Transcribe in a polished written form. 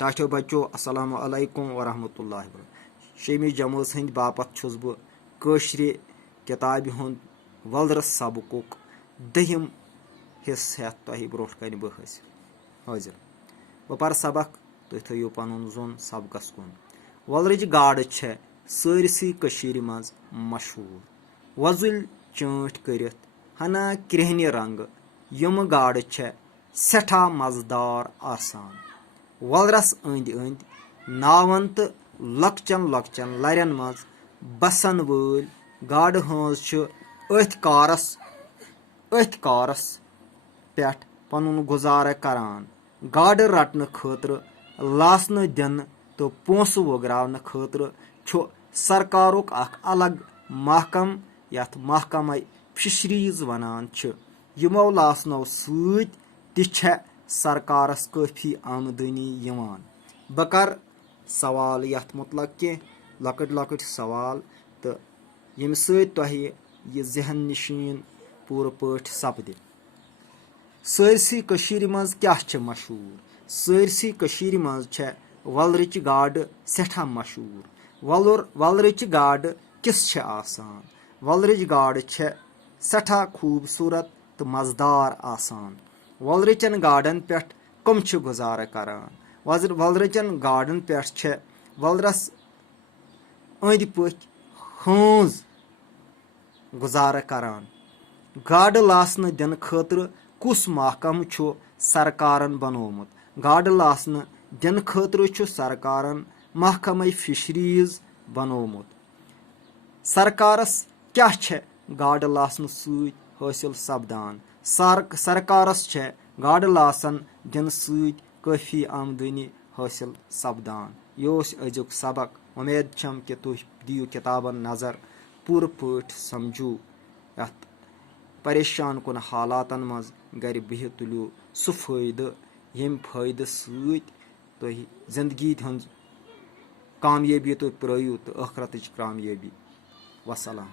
टाठो बच्चो अस्सलाम अलैकुम वरहमतुल्लाहि शेमी जमोस हंद बापत छुस बह कशरे किताब हुंद वलरस सबकुक दहिम हिस्स हेत तह ब्रोह कन बह हाजिर बह पर सबक तुम थो पन जोन सबकस कुन वलरच गाड़ सारसी कशीर मज मशहूर वजुल चाट करित हना कृहन रंग यम गाड़ सठा मजदार आसान वलरस अंद अंद नावन तो लकचन लकचन लरन मज बसन वल गाड़ हंज अथ कारस पे पन गुजार करान गाड़ रटन खतर लासन दिन तो पोस वगरावन खतर सरकारुक अख अलग महकम यथ महकमा फिशरीज वनान यमो लासनो सत सरकारस काफी आमदनी यवान बह कर सवाल यथ मुतलक के लकट लकट सवाल तो यम सह यह जहन नशीन पूर पठ सपद सारसी कशीर मज क्या मशहूर सारसी कशीर मज वलरच गाड़ सठा मशहूर वलरच गाड़ किस आसान वलरच गाड़ सठा खूबसूरत तो मजदार आसान वलरचन गाड़न पे कम गुजार करान वलरचन गाड़न पे वलरस अंद पथ हंज गुजार करान गाड़ लासन दिन खतर कुस महकम सरकारन बनोमुत गाड़ लासन दिन खतर सरकारन महकमा फिशरीज बनोमुत सरकारस क्या गाड़ लासन सत हासिल सपदान सरकारस गाड़ लासन दिन सत काफी आमदनी हासिल सपदान यह अजुक सबक उम्मीद छम कि तुम दियो किताबन नजर पूर पठ समझू यथ परेशान कुन हालातन मज गर बिह तुलो सह फायदे यम फायदे सत तुम जिंदगी हंज कामयाबी तुम प्रयु तो आखरत कामयाबी वसलाम।